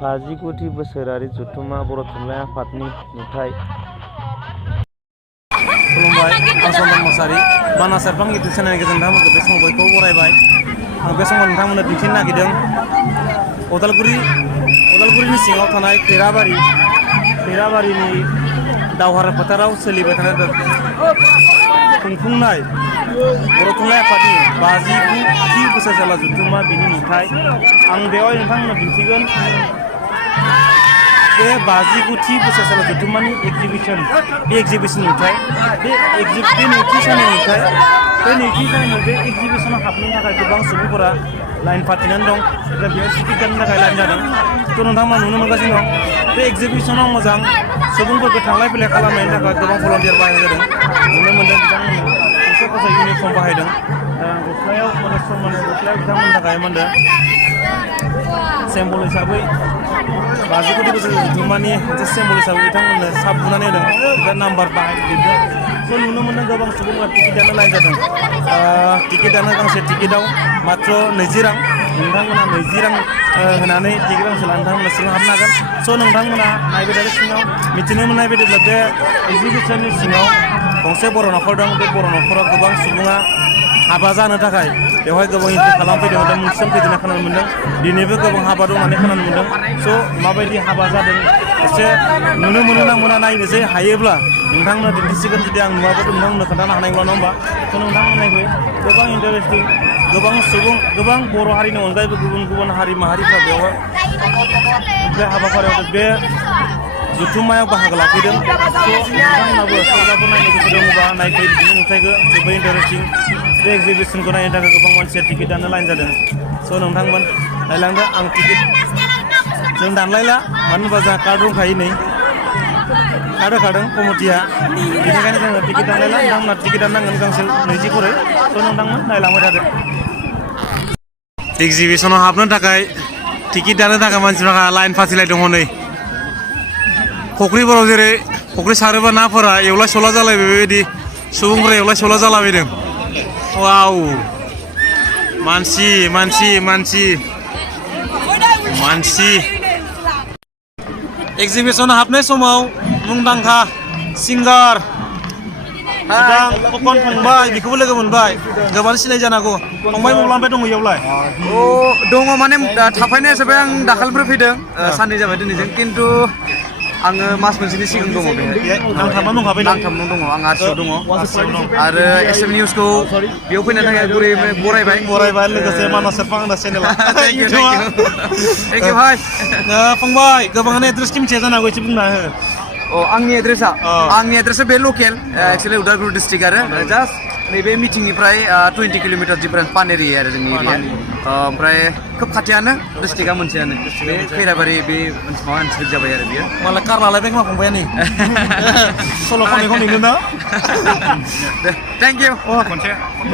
50 बोसोरारि जथुम्मा बर' थुनलाइ आफादनि नुथाय। खुलुमबाय, आं सन्दन मोसाहारि। मानास सेरफां इउटुब चेनेलनि गेजेरजों नोंथांमोनखौ बे समाव बयखौबो बरायबाय। आं बे समाव नोंथांमोननो दिन्थिनो नागिरदों उदालगुरिनि सिङाव थानाय खैराबारिनि दावहारा फोथाराव सोलिबाय थानाय खुंफुंनाय बर' थुनलाइ आफादनि 59थि बोसोर जाला जथुम्मा बिनि नुथाय। आं बेवहाय नोंथांमोननो दिन्थिगोन बे 59थि बोसोर जाला जथुम्मानि एगजिबिसन नुथाय। बे नैथि साननि नुथाय। बे नैथि साननि बे एगजिबिसनाव हाबनो थाखाय गोबां सुबुंफोरा लाइन फाथिनानै दं। दा बेयाव टिकेट दाननो थाखाय लाइन जादों। थ' नोंथांमोना नुनो मोनगासिनो दं बे एगजिबिसनाव मोजां सुबुंफोरखौ थांलाय फैलाय खालामनायनि थाखाय गोबां भलन्टियार बाहायनाय जादों। नुनो मोनदों बिथांमोननो खौसे इउनिफर्म बाहायदों। गस्लायाव बिथांमोननि थाखाय मा होनदों सिम्बल हिसाबै 59 बोसोर जथुम्मानि मोनसे सिम्बल हिसाबै बिथांमोननो साप बुनानै होदों। बे नाम्बार बाहायजोबदों। स' नुनो मोनदों गोबां सुबुंफोरा टिकेट दानो लाइन जादों। टिकेटानो गांसे टिकेटआव मात्र 20 रां। नोंथांमोना 20 रां होनानै टिकेट गांसे लानो नोंथांमोना सिङाव हाबनो हागोन। स' नोंथांमोना नायबाय थादो सिङाव। मिथिनो मोननाय बायदिब्ला बे एगजिबिसननि सिङाव गंसे बर' न'खर दं। बे बर' न'खराव गोबां सुबुङा हाबा जानो थाखाय बेवहाय गोबां एन्ट्रि खालामफैदों होनना मुं थिसनफैदों खोनानो मोनदों। दिनैबो गोबां हाबा दं होननानै खोनानो मोनदों। स' माबायदि हाबा जादों एसे नुनो मोनो ना मोना नायनोसै। हायोब्ला नोंथांमोना दिन्थिसिगोन। जुदि आं नुवाबाथ' नोंथांमोननो खोन्थानो हानाय नंला, नङा होमबा? स' नोंथांमोन नायफै गोबां इन्टारेस्टिं गोबां सुबुं गोबां बर' हारिनि अनगायैबो गुबुन हारि माहारिफ्रा बेवहाय बे हाबाफारियाव बे जथुम्मायाव बाहागो लाफैदों। स' नोंथांमोनाबो सोरबाफोर नायनो गोसो दङबा नायफै बिदिनो नुथायखौ जोबोद इन्टारेस्टिं। बे एगजिबिसनखौ नायनो थाखाय गोबां मानसिया टिकेट दानो लाइन जादों। स' नोंथांमोन नायलांदो। आं टिकेट जों दानलायला, मानो होनबा जोंहा कार्ड दंखायो नै। कार्ड होखादों कमिटिया, बेनिखायनो जोङो टिकेट दानलायला। नोंथांमोना टिकेट दाननांगोन गांसे 20 खरै। स' नोंथांमोन नायलांबाय थादो। एगजिबिसनाव हाबनो थाखाय टिकेट दानो थाखाय मानसिफ्रा लाइन फाथिलायदों हनै। फुख्रिफोराव जेरै फुख्रि सारोबा नाफोरा एवला सेवला जालायबाय, बेबायदि सुबुंफोरा एवला सेवला जालाबायदों। वाव, मानसि एगजिबिसनाव हाबनाय समाव मुंदांखा सिंगार बिथां फकन फंबाय बेखौबो लोगो मोनबाय। गोबां सिनाय जानांगौ। फंबाय मब्लानिफ्राय दङ इयावलाय? दङ माने थाफायनाय हिसाबै आं दाखालिनिफ्राय फैदों। साननै जाबाय दिनैजों, खिन्थु आङो मास मोनसेनि सिगां दङ बेहाय। नांथाबनानै दंखाबाय नों? नांथाबनानै दङ। आं आरसिआव दङ आरो एसएम निउसखौ बेयाव फैनो थाखाय बरायबाय। लोगोसे मानास सेरफां होनना चेनेला। थेंक इउ भाइ। फंबाय गोबाङानो एड्रेसखौ मिथिया जानांगौ, एसे बुंना हो। आंनि एड्रेसा बे लकेल एक्सुवेलि उदालगुरि डिस्ट्रिक्ट आरो जास्ट नैबे मिटिंनिफ्राय 20 किल'मिटार डिफारेन्स पानेरि आरो जोंनि एरिया। ओमफ्राय खोब खाथियानो, डिस्ट्रिक्टआ मोनसेयानो। बे खैराबारि बे माबा ओनसोल जाबाय आरो बियो। मालाय कार लालायबाय खोमा फंबाया नै। सल' खनै ना? Thank you.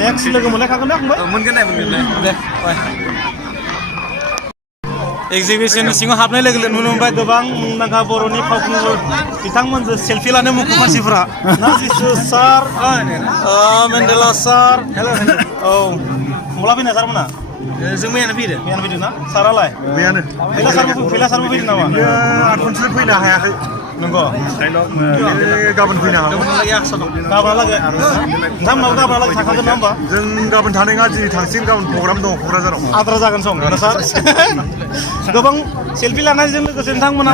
नेक्स्ट लोगो मोनलायखागोन ना फंबाय? मोनगोन दे। एगजिबिसननि सिङाव हाबनाय लोगो लोगो नुनो मोनबाय गोबां मुंदांखा बर'नि फावखुंगुर बिथांमोनजों सेल्फि लानो मुखुब मानसिफ्रा। नाजिसु सार, मेन्डेला सार। औ, मब्ला फैनाय सारमोना? जों मैयानो फैदों। मैयानो फैदों ना? सारालाय? मैयानो। फैला सारबो फैदों नामा? खनसे फैनो हायाखै। नंगौ। गाबोन फैनो हागौ। गाबोनहालागै नोंथांमोनाबो गाबोनहालागै थाखागोन ना होमबा? जों गाबोन थानाय नङा, दिनै थांसिगोन। गाबोन प्रग्राम दङ क'क्राझाराव। आद्रा जागोन सम ना सार? गोबां सेल्फि लानायजों लोगोसे नोंथांमोना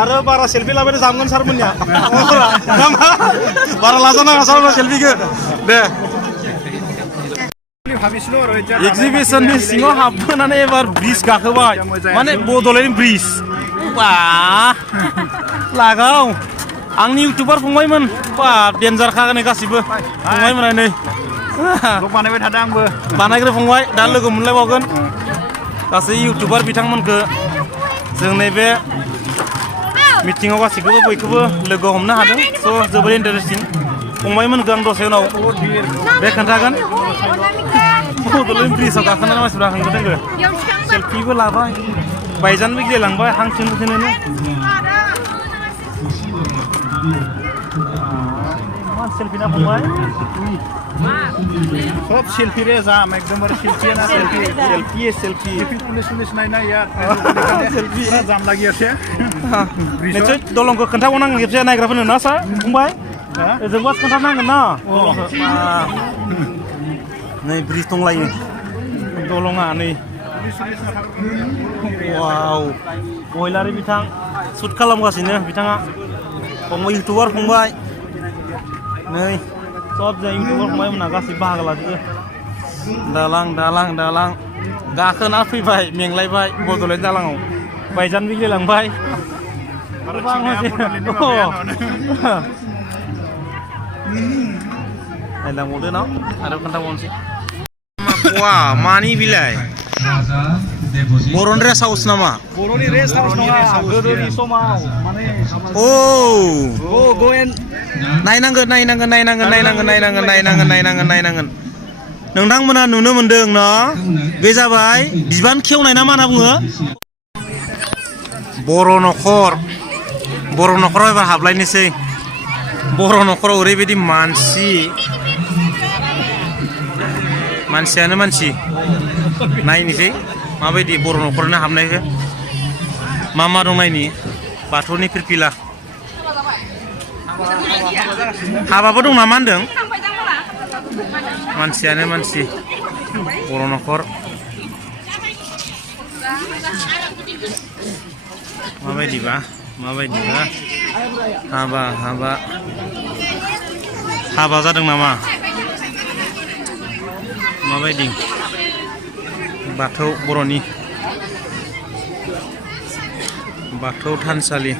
आरो बारा सेल्फि लाबाय जामगोन सारमोननिया। बारा लाजानाङा सारमोना सेल्फिखौ। दे। एगजिबिसननि सिङाव हाबबोनानै एबार ब्रिज गाखोबाय, माने बड'लेण्ड ब्रिज। बा लागाव आंनि इउटुबार फंबायमोन। बा डेन्जार खागोन गासिबो फंबायमोना नै। बानायबाय थादों आंबो। बानायग्रो फंबाय, दा लोगो मोनलायबावगोन गासै इउटुबार बिथांमोनखौ जों नैबे मिटिङाव गासैखौबो बयखौबो लोगो हमनो हादों। स' जोबोद इन्टारेस्टिं। फंबायमोनखौ आं दसे उनाव बे खोन्थागोन। बड'लेण्ड ब्रिजआव गाखोनानै मानसिफ्रा होंगो-दोंगो सेल्फिबो लाबाय, बायजानोबो गेलेलांबाय हां थोनो। सेल्फि ना फंबाय सब सेल्फि रे जाम एकदमबारे सेल्फि ना सेल्फि पुलिस नायनाय या सेल्फि जाम लागि আছে निश्चय दलंखौ खोन्थाबावनांगोन खेबसे नायग्राफोरनो ना सार फंबाय जोंबा खोन्थानांगोन ना नै ब्रिज दंलायो दलङा नै वाव बयलारि बिथां शुट खालामगासिनो बिथाङा फंबाय इउटुबार फंबाय नै सब जों इउटुबार फंबाय मोना गासै बाहागो लाजोबो दालां गाखोना फैबाय मेंलायबाय बड'लेण्ड दालाङाव बायजान बिग्लायलांबाय नायलांबावदो ना आरो खोन्थाबावनोसै वा मानि बिलाइ बर'नि रेस्ट हाउस नामा बर'नि रेस्ट हाउस नङा गोदोनि समाव माने ओ नायनांगोन नोंथांमोना नुनो मोनदों ना बे जाबाय बिबान खेवनाय ना मा होनना बुङो बर' न'खराव एबार हाबलायनोसै बर' न'खराव ओरैबायदि मानसियानो मानसि नायनोसै माबायदि बर' न'खरनो हाबनायखौ मा दं नायनि बाथौनि फिरफिला हाबाबो दं नामा होनदों मानसियानो मानसि बर' न'खर माबायदिबा हाबा जादों नामा माबायदि बाथौ बर'नि बाथौ थानसालि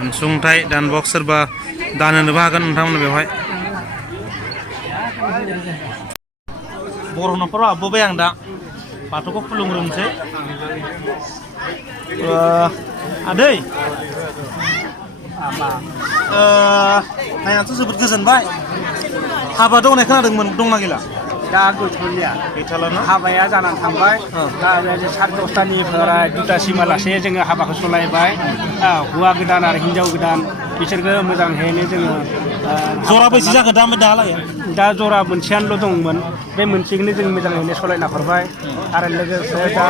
अनसुंथाइ दान बक्स सोरबा दान होनोबो हागोन नोंथांमोन बेवहाय बर' न'खराव हाबबोबाय आं दा बाथौखौ खुलुमग्रोनोसै आदै नायनानैथ' जोबोद गोजोनबाय हाबा दंनाय खोनादोंमोन दंना गैला दा गैथ'लिया गैथालाना हाबाया जानानै थांबाय दा सार 10टानिफ्राय 2टासिमालासे जोङो हाबाखौ सलायबाय हौवा गोदान आरो हिन्जाव गोदान बिसोरखौ मोजाङैनो जोङो जरा बेसे जाखो दा जरा मोनसेयानोल' दंमोन बे मोनसेखौनो जों मोजाङैनो सलायना हरबाय आरो लोगोसे दा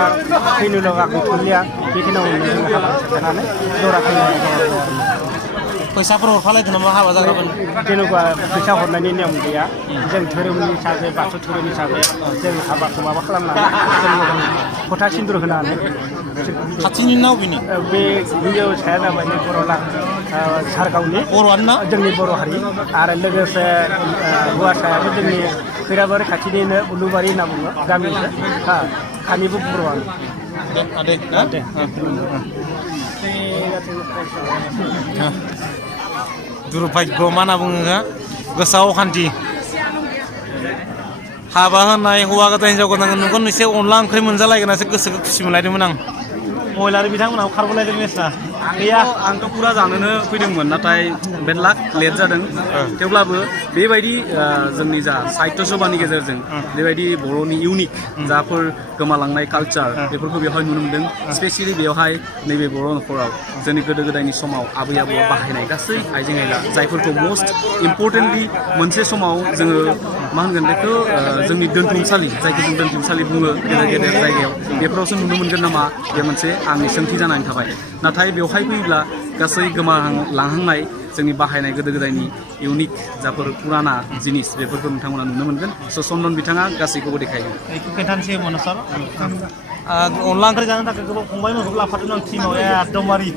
फैनो लगा गैथ'लिया बेखिनियावनो जों हाबा सोनानै जरा फैनाय फैसाफोर हरफालायदों नामा हाबा जाग्राफोर जेनेबा फैसा हरनायनि नियम गैया जों धोरोमनि हिसाबै बाथौ धोरोमनि हिसाबै जों हाबाखौ माबा खालामनानै जों फोथा सिन्दुर होनानै खाथिनि नाव बिनि बे हिन्जाव साया जाबाय बर'ला सारगावनि बर'आनो ना जोंनि बर' हारि आरो लोगोसे हौवासायाबो जोंनि खैराबारि खाथिनिनो उलुबारि होनना बुङो गामिनिफ्राय खानिबो बर'आनो दे दुर्भाग्य मा होनना बुङो गोसोआव अखान्थि हाबा होनाय हौवा गोदान हिन्जाव गोदान नुगोन एसे अनला ओंख्रि मोनजालायगोन एसे गोसोखौ खुसि मोनलायदोंमोन आं महिलारि बिथांमोनाव खारबोलायदों मेसना गैया आंथ' फुरा जानोनो फैदोंमोन नाथाय बेड लाक लेट जादों थेवब्लाबो बेबायदि जोंनि जा साहित्य सभानि गेजेरजों बेबायदि बर'नि इउनिक जाफोर गोमालांनाय कालचार बेफोरखौ बेवहाय नुनो मोनदों स्पेसियेलि बेवहाय नैबे बर' न'खराव जोंनि गोदो गोदायनि समाव आबै आबौआ बाहायनाय गासै आइजें आइला जायफोरखौ मस्ट इम्परटेन्टलि मोनसे समाव जोङो मा होनगोन बेखौ जोंनि दोनथुमसालि जायखौ जों दोनथुमसालि बुङो गेदेर गेदेर जायगायाव बेफोरावसो नुनो मोनगोन नामा बे मोनसे आंनि सोंथि जानानै थाबाय नाथाय बेवहाय फैब्ला गासै गोमालांहांनाय जोंनि बाहायनाय गोदो गोदायनि इउनिक जाफोर पुराना जिनिस बेफोरखौ नोंथांमोना नुनो मोनगोन स' चन्दन बिथाङा गासैखौबो देखायगोन खोन्थानोसै मोनो सार अनला ओंख्रि जानो थाखाय गोबां फंबायमोनखौबो लाफादों आं टिमाव एकदमबारे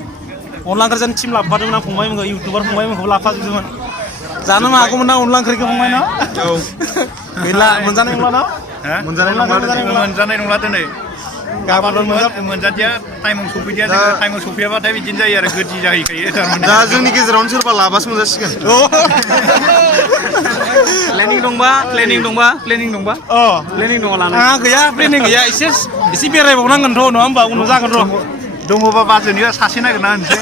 अनला ओंख्रि जानो टिम लाफादोंमोन आं फंबायमोनखौ इउटुबार फंबायमोनखौबो लाफाजोबदोंमोन जानो हागौमोन ना अनला ओंख्रिखौ फंबाय ना गैला मोनजानाय नंला ना मोनजानाय नंला दिनै गाबोन मोनजादिया टाइमाव सफैदिया जोङो टाइमाव सफैयाबाथाय बिदिनो जायो आरो गोदि जाहैखायो दा जोंनि गेजेरावनो सोरबा लाबासो मोनजासिगोन प्लेनिं दंबा प्लेनिं दंबा आंहा गैया प्लेनिं गैया एसे बेरायबावनांगोनथ' नङा होमबा उनाव जागोन र' दङबा बाजैनिया सासे नागिरना होनोसै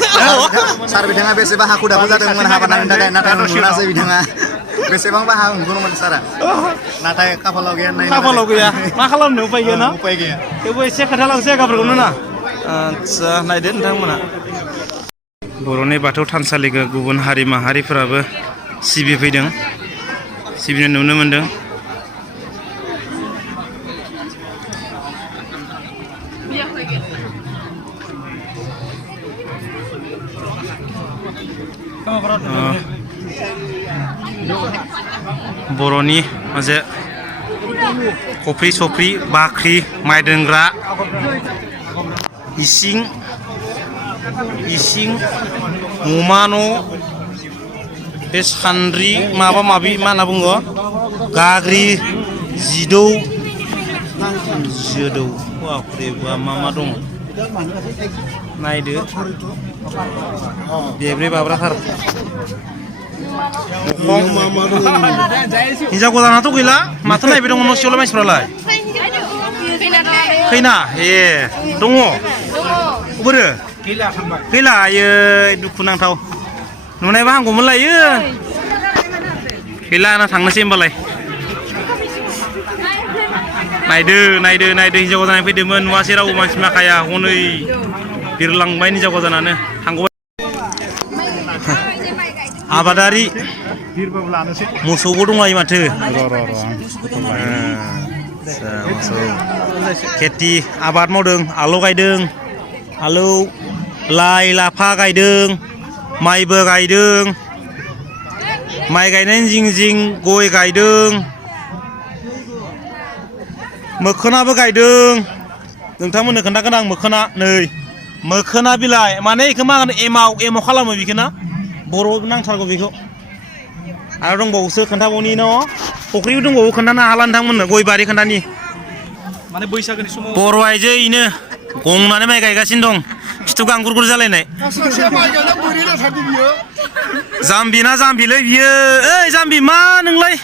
सार बिथाङा बेसेबा हाखु दाखु जादोंमोन हाबा नांनो थाखाय नाथाय मोनासै बिथाङा बेसेबांबा हा मोनगौमोन सारा नाथाय खाफालाव गैया मा खालामनो उपाय गैया ना उपाय गैया थेवबो एसे खोन्थालांसै जायगाफोरखौनो ना आदसा नायदो नोंथांमोना बर'नि बाथौ थानसालिखौ गुबुन हारि माहारिफोराबो सिबि फैदों सिबिनाय नुनो मोनदों बर'नि मोनसे खफ्रि सफ्रि बाख्रि माइ दोनग्रा इसिं न'मा न' बे सान्द्रि माबा माबि मा होनना बुङो गाग्रि जिदौ जोदौ बाप्रे बा मा दं नायदो बेब्रे बाब्राथार हिनजाव गोदानाथ' गैला माथो नायबाय दङ न' सिङावलाय मानसिफ्रालाय खैना ए दङ बोरो गैला आयै दुखुनांथाव नुनायबा हामगौमोन लायो गैला आंना थांनोसै होमबालाय नायदो हिनजाव गोदान फैदोंमोन नुवासै रावबो मानसि माखाया हनै बिरलांबाय हिनजाव गोदानानो थांगौबाय आबादारि मोसौबो दंलायो माथो मोसौ खेथि आबाद मावदों आलु गायदों आलु लाइ लाफा गायदों माइबो गायदों माइ गायनायनि जिं जिं गय गायदों मोखोनाबो गायदों नोंथांमोननो खोन्थागोन आं मोखोना नै मोखोना बिलाइ माने बेखौ मा होनो एमाव खालामो बेखौ ना बर' नांथारगौ बेखौ आरो दंबावोसो खोन्थाबावनि न' फख्रिबो दंबावो खोन्थानो हाला नोंथांमोननो गय बारि खोन्थानि माने बैसागोनि समाव बर' आइजो इनो गंनानै माइ गायगासिनो दं खिथु गांगुरगुर जालायनाय जाम्बि ना जाम्बिलै बियो ओइ जाम्बि मा नोंलाय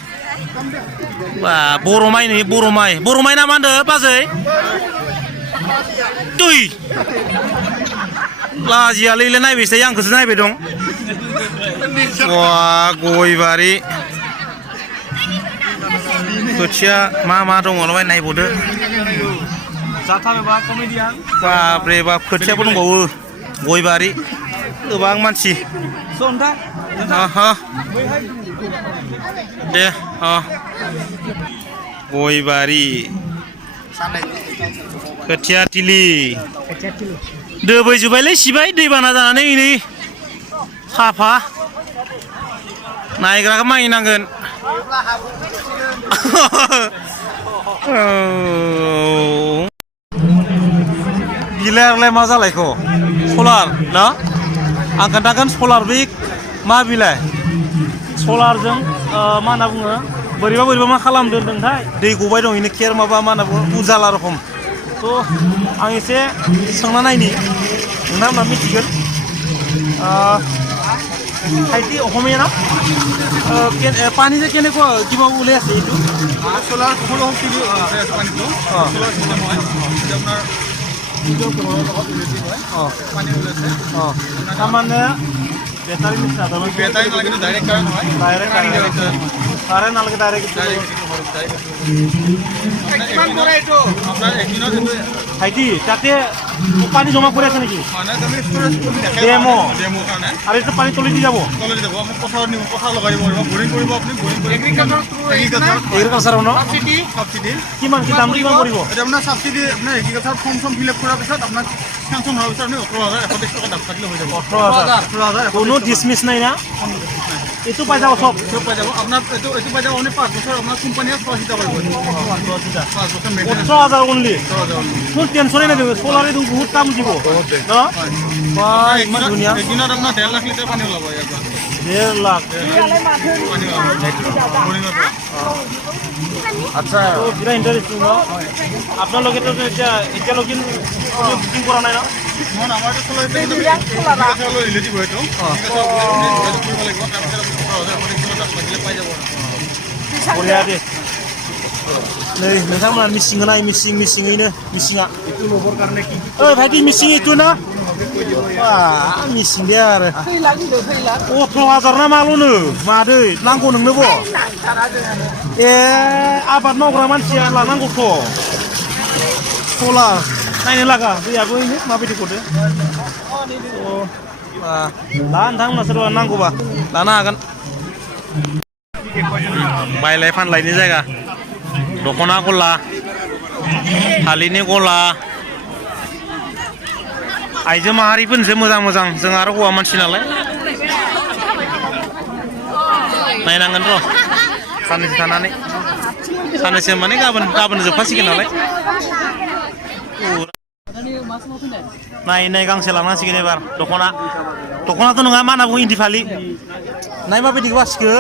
बा बर' माइ नै बर' माइ ना मा होनदो बाजै दुइ लाजियालैलाय नायबायसै आंखौसो नायबाय दं बा गय बारि खोथिया मा दङ नाय नायबावदो जाथारोबा कमेडियान बाब्रे बाब खोथियाबो दंबावो गय बारि गोबां मानसि दे गय बारि खोथिया थिलि दोबैजोब्बायलै सिबाय दैबाना जानानै नै साफा नायग्राखौ मानिनांगोन बिलाइआलाय मा जालायखो सलार ना आं खोन्थागोन सलार बे मा बिलाइ सलारजों मा होनना बुङो बोरैबा मा खालामदोंथाय दै गबाय दं बेनो केर माबा मा होनना बुङो उजाला रखम थ' आं एसे सोंना नायनि नोंथांमोना मिथिगोन ঠাইটি অসমীয়া না পানী যে কেনেকুৱা কিবা ওলাই আছে এইটো চলাৰ সৌৰশক্তি পানীটো চলাৰ চিষ্টেম হয় আপোনাৰ নিজৰ ঘৰৰ লগত ৰিলেটিভ হয় পানী ওলাইছে তাৰমানে বেটাৰী নিচিনা বেটাৰী নালাগে কিন্তু ডাইৰেক্ট কাৰেণ্ট হয় কাৰেণ্ট নালাগে ডাইৰেক্ট আপোনাৰ একদিনত ভাইটি তাতে পানী জমা কৰি আছে নেকি ডেমো আৰু এইটো পানী তলি দি যাব পথাৰ লগাই দিব বৰিং কৰিব আপুনি বৰিং কৰি এগ্ৰিকালচাৰ ন কিমান দাম কিমান পৰিব এতিয়া আপোনাৰ ছাবচিডি আপোনাৰ এগ্ৰিকালচাৰ ফৰ্ম ফিল আপ কৰাৰ পিছত আপোনাক চেংচন হোৱাৰ পিছত আপুনি 18,130 টকা দাম থাকিলে হৈ যাব 18,000 কোনো ডিছমিছ নাই না এইটো পাই যাব চব পাই যাব আপোনাৰ এইটো পাই যাব আপুনি 5 বছৰ আপোনাৰ কোম্পানীয়ে চোৱাচিতা কৰিব 5 বছৰ 18,000 অনলি কোনো টেনশ্যনেই নাই চলাৰে বহুত কাম দিব ন ইমান ধুনীয়া একদিনত আপোনাৰ 1.5 লাখ লিটাৰ পানী ওলাব ইয়াৰ পৰা 1.5 লাখ আচ্ছা বিৰাট ইণ্টাৰেষ্টিং ন আপোনালোকেতো এতিয়ালৈকে বুকিং কৰা নাই ন আমাৰতো চলাৰ ৰিলেটিভ হয়তো কৰিব লাগিব তাৰপিছত পাই যাব বঢ়িয়া দে नै नोंथांमोना मिसिंखौ नाय मिसिङैनो मिसिङा ओइ भाइटि मिसिं এইটো ना मिसिं दे आरो 18,000 ना माल'नो मादै नांगौ नोंनोबो ए आबाद मावग्रा मानसिया लानांगौथ' सलार नायनो लागा दैयाबो इनो माबायदि गदो दा नोंथांमोना सोरबा नांगौबा लानो हागोन बायलाय फानलायनि जायगा दख'ना गला फालिनि गला आइजो माहारिफोरनिसो मोजां मोजां जों आरो हौवा मानसि नालाय नायनांगोन र' साननैसो थानानै साननैसो माने गाबोन जोबखासिगोन नालाय नाय गांसे लानांसिगोन एबार दख'नाथ' नङा मा होनना बुङो इन्दि फालि नाय माबायदि बासिखो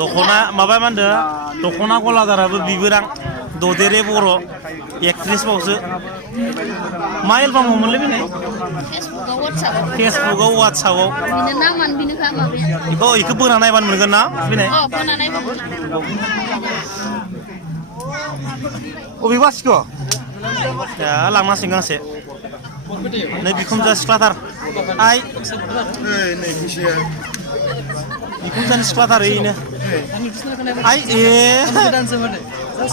दख'ना माबा मा होनदों दख'ना गलादाराबो बिबोरां ददेरे बर' एक्ट्रिस बावसो मा एलबामाव मोनलै बेलाय फेसबुकआव वाट्सआपआव बेखौ बोना नायबानो मोनगोन ना बेनाय अबे बासिखौ लांनांसिगोन गांसे नै बिखुमजोआ सिख्लाथार आइ बिखुमजोआनि सिख्लाथार ओरैनो आइ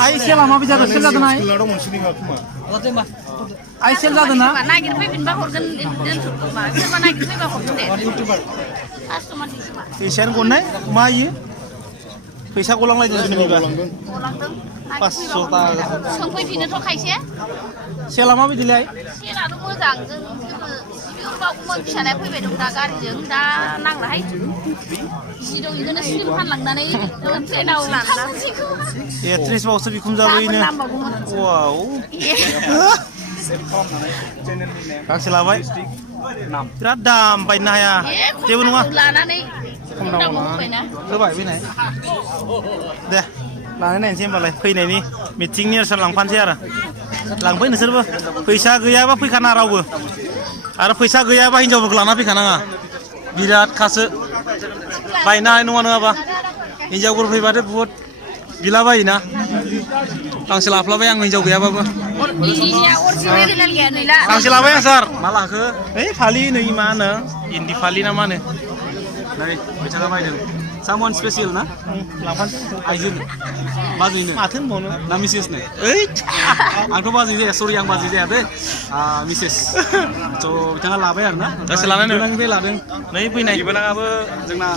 आइ सेला माबायदि जादों सेल जादों आइ सेल जादों ना फैसायानो गनाय मा इयो फैसा गलांलायदों जेनेबा 500 थाखा सोंफैफिनोथ' खायसे सेला माबायदिलाय सेलाथ' मोजां जों बावगौमोन फिसालाया फैबाय दं दा गारिजों दा नांलाहाय जि दं बेखौनो स्लिम फानलांनानै ट्रेनाव लांना एक्ट्रिस बावसो बिखुम जाबायनो वाव गांसे लाबाय बिराद दाम बायनो हाया जेबो नङा लानानै होबाय फैनाय दे लानानै नायनोसै होमबालाय फैनायनि मिटिं नेरसोन लांफानोसै आरो लांफै नोंसोरबो फैसा गैयाबा फैखाना रावबो आरो फैसा गैयाबा हिनजावफोरखौ लाना फैखानाङा बिराद खासो बायनो हानाय नङा नङाबा हिनजावफोर फैबाथाय बुहुद बिलाबायोना गांसे लाफ्लाबाय आं हिनजाव गैयाबाबो गांसे लाबाय आं सार मा लाखो ओइ फालि नै मा होनो इन्दि फालि ना मा होनो नै बिथाङा बायदों सामवान स्पेसियेल ना लांफानोसै आइजोनो बाजैनो माथो होनबावनो ना मिसेसनो ओइ आंथ' बाजै जाया सरि आं बाजै जाया दे मिसेस थ' बिथाङा लाबाय आरो ना गांसे लानाय बिथांनिफ्राय लादों नै फैनाय बिबोनाङाबो जोंना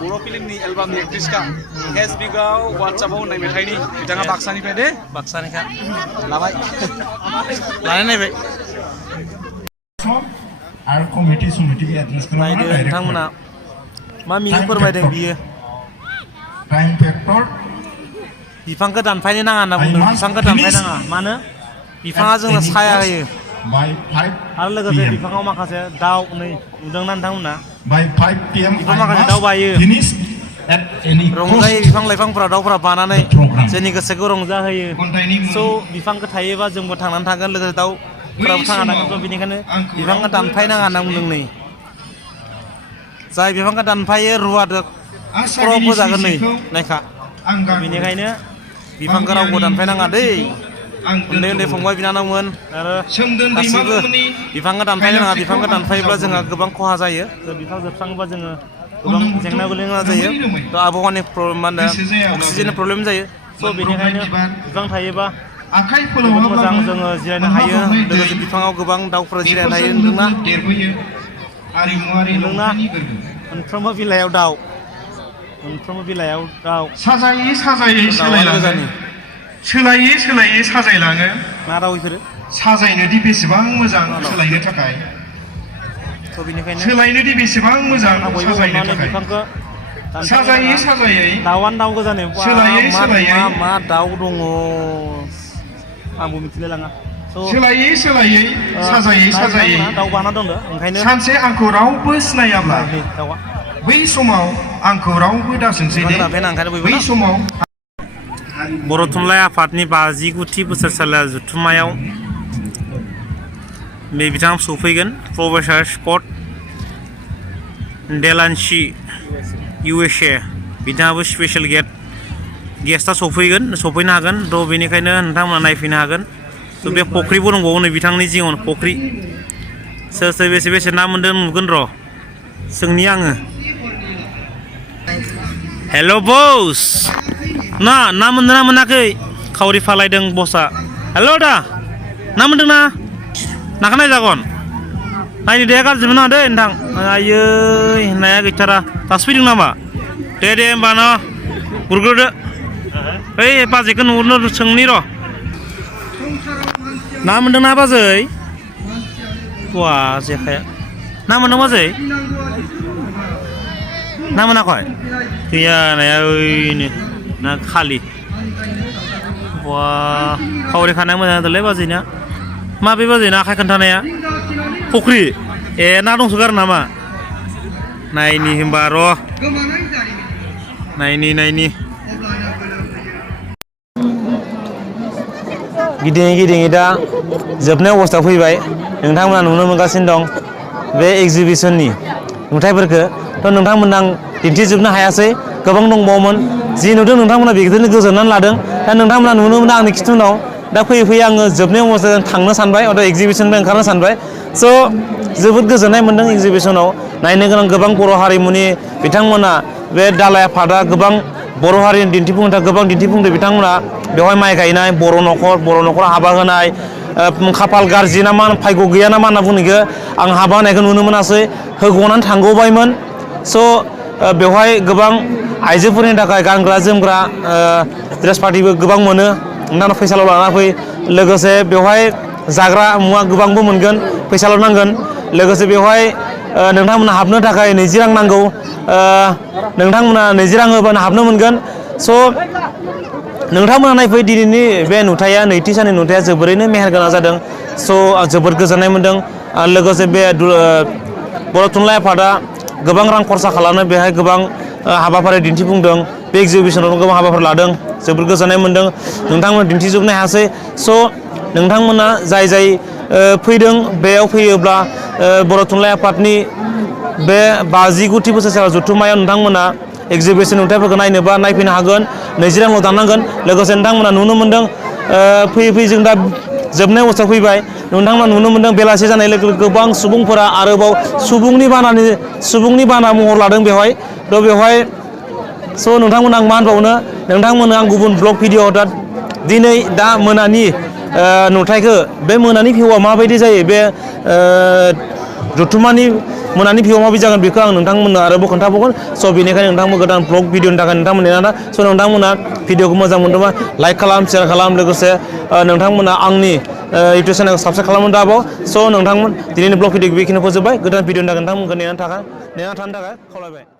बर' फिल्मनि एलबामनि एक्ट्रिसखा फेसबुकआव वाट्सआपआव होननाय मेथाइनि बिथाङा बाक्सानिफ्राय दे बाक्सानिखा लाबाय लानाय नायबाय आरो कमिटि समिटिनि एड्रेस नायदो नोंथांमोना मा मिनिं फोरमायदों बियो टाइम फैक्टर बिफांखौ दानफायनो नाङा होनना बुंदों बिफांखौ दानफायनाङा मानो बिफाङा जोंनो साया होयो आरो लोगोसे बिफाङाव माखासे दाउ नै नुदोंना नोंथांमोना बिफां माखासे दाउ बायो रंजायो बिफां लाइफांफोरा दाउफोरा बानानै जोंनि गोसोखौ रंजाहोयो स' बिफांखौ थायोबा जोंबो थांनानै थागोन लोगोसे दाउफोराबो थांना थागोन स' बेनिखायनो बिफांखौ दानफायनाङा होनना बुंदों नै जाय बिफांखौ दानफायो रुवादो खर' फोजागोन नै नायखा बेनिखायनो बिफांखौ रावबो दानफायनाङा दै उन्दै उन्दै फंबाय बिनानावमोन आरो गासैबो बिफांखौ दानफायनो नाङा बिफांखौ दानफायोब्ला जोंहा गोबां खहा जायो बिफां जोबस्राङोबा जोङो गोबां जेंना गोलैनो गोनां जायो थ' आबहावानि मा होनो अक्सिजेननि प्रब्लेम जायो स' बेनिखायनो बिफां थायोबा जोबोद मोजां जोङो जिरायनो हायो लोगोसे बिफाङाव गोबां दाउफोर जिरायनो हायो नोंना मोनफ्रोमबो बिलाइयाव दाउ मोनफ्रोमबो बिलाइयाव दाउ साजायै सोलायलाङो सोलायै साजायलाङो मा दाउ बेफोरो साजायनोदि बेसेबां मोजां सोलायनो थाखाय थ' बेनिखायनो सोलायनोदि बेसेबां मोजां बयबो साजायनो अननानै थाखाय बिफांखौ साजायै दाउआनो दाउ गोजानो सोलायै मा दाउ दङ आंबो मिथिलाय लाङा सोलायै साजायै दाउ बाना दङ ओंखायनो सानसे आंखौ रावबो सिनायाब्ला दाउआ बै समाव आंखौ रावबो दासोंसै दे बै समाव बर' थुनलाइ आफादनि 59थि बोसोरसालिया जथुम्मायाव बे बिथाङा सफैगोन प्रफेसार स्कट डेलान्सी USA बिथाङाबो स्पेसियेल गेस्टआ सफैनो हागोन थ' बेनिखायनो नोंथांमोना नायफैनो हागोन थ' बे फख्रिबो दंबावो नै बिथांनि जिङावनो फख्रि सोर सोर बेसे ना मोन्दों नुगोन र' सोंनि आङो हेल' बस ना मोन्दों ना मोनाखै खावरि फालायदों बसआ हेल' दा ना मोन्दों ना नाखौ नायजागोन नायनो दे गाज्रि मोना दे नोंथां आयै नाया गैथारा दासो फैदों नामा दे होमबा न' गुरग्रोदो ओइ बाजैखौ नुहुरनो सोंनि र' ना मोनदों ना बाजै बा जेखाया ना मोनदों बाजै ना मोनाखै गैया नाया ओइनो ना खालि बा खावरि खानाया मोजां जादोंलै बाजैना माबे बाजैना आखाइ खोन्थानाया फुख्रि ना दंसोगारो नामा नायनि होमबा र' नायनि गिदिङै दा जोबनाय अबस्थायाव फैबाय नोंथांमोना नुनो मोनगासिनो दं बे एगजिबिसननि नुथायफोरखौ थ' नोंथांमोना आं दिन्थिजोबनो हायासै गोबां दंबावोमोन जि नुदों नोंथांमोना बेखौनो गोजोननानै लादों दा नोंथांमोना नुनो मोनो आंनि खिथुनाव दा फैयै आङो जोबनाय अबस्थाजों थांनो सानबाय अथ' एगजिबिसननिफ्राय ओंखारनो सानबाय स' जोबोद गोजोननाय मोन्दों एगजिबिसनाव नायनो गोनां गोबां बर' हारिमुनि बिथांमोना बे दालाइ आफादा गोबां बर' हारिनि दिन्थिफुंनो थाखाय गोबां दिन्थिफुंदों बिथांमोना बेवहाय माइ गायनाय बर' न'खर हाबा होनाय खाफाल गाज्रि ना मा भाग्य गैया ना मा होनना बुङो बेखौ आं हाबा होनायखौ नुनो मोनासै होग'नानै थांगौबायमोन स' बेवहाय गोबां आइजोफोरनि थाखाय गानग्रा जोमग्रा ड्रेस पार्टिबो गोबां मोनो नोंथांनाव फैसाल' लाना फै लोगोसे बेवहाय जाग्रा मुवा गोबांबो मोनगोन फैसाल' नांगोन लोगोसे बेवहाय नोंथांमोना हाबनो थाखाय 20 रां नांगौ नोंथांमोना 20 रां होबानो हाबनो मोनगोन स' नोंथांमोना नायफै दिनैनि बे नुथाया नैथि साननि नुथाया जोबोरैनो मेहेरगोनां जादों स' आं जोबोद गोजोननाय मोन्दों लोगोसे बे बर' थुनलाइ आफादा गोबां रां खरसा खालामनो बेहाय गोबां हाबाफारि दिन्थिफुंदों बे एगजिबिसनाव गोबां हाबाफारि लादों जोबोद गोजोननाय मोन्दों नोंथांमोना दिन्थिजोबनो हायासै स' नोंथांमोना जाय फैदों बेयाव फैयोब्ला बर' थुनलाइ आफादनि बे 50 बोसोर जथुम्मायाव नोंथांमोना एगजिबिसन नुथायफोरखौ नायनोबा नायफैनो हागोन 20 रांल' दाननांगोन लोगोसे नोंथांमोना नुनो मोन्दों फैयै जों दा जोबनाय अबस्थायाव फैबाय नोंथांमोना नुनो मोन्दों बेलासि जानाय लोगो गोबां सुबुंफोरा आरोबाव सुबुंनि बाना महर लादों बेवहाय थ' बेवहाय स' नोंथांमोना आं मा होनबावनो नोंथांमोना आं गुबुन ब्लग भिडिअ दिनै दा मोनानि नुथायखौ बे मोनानि भिउआ माबायदि जायो बे जथुम्मानि मोनानि भिउआ माबायदि जागोन बेखौ आं नोंथांमोननो आरोबाव खोन्थाबावगोन स' बेनिखायनो नोंथांमोन गोदान ब्लग भिडिअनि थाखाय नोंथांमोन नेना स' नोंथांमोना भिडिअखौ मोजां मोनदोंबा लाइक खालाम शेयार खालाम लोगोसे नोंथांमोना आंनि इउटुब चेनेलखौ साबस्क्राइब खालामनो दाबाव स' नोंथांमोन दिनैनि ब्लग भिडिअ बेखिनिखौ फोजोबबाय गोदान भिडिअनि थाखाय नोंथांमोनखौ नेना थानो थाखाय खावलायबाय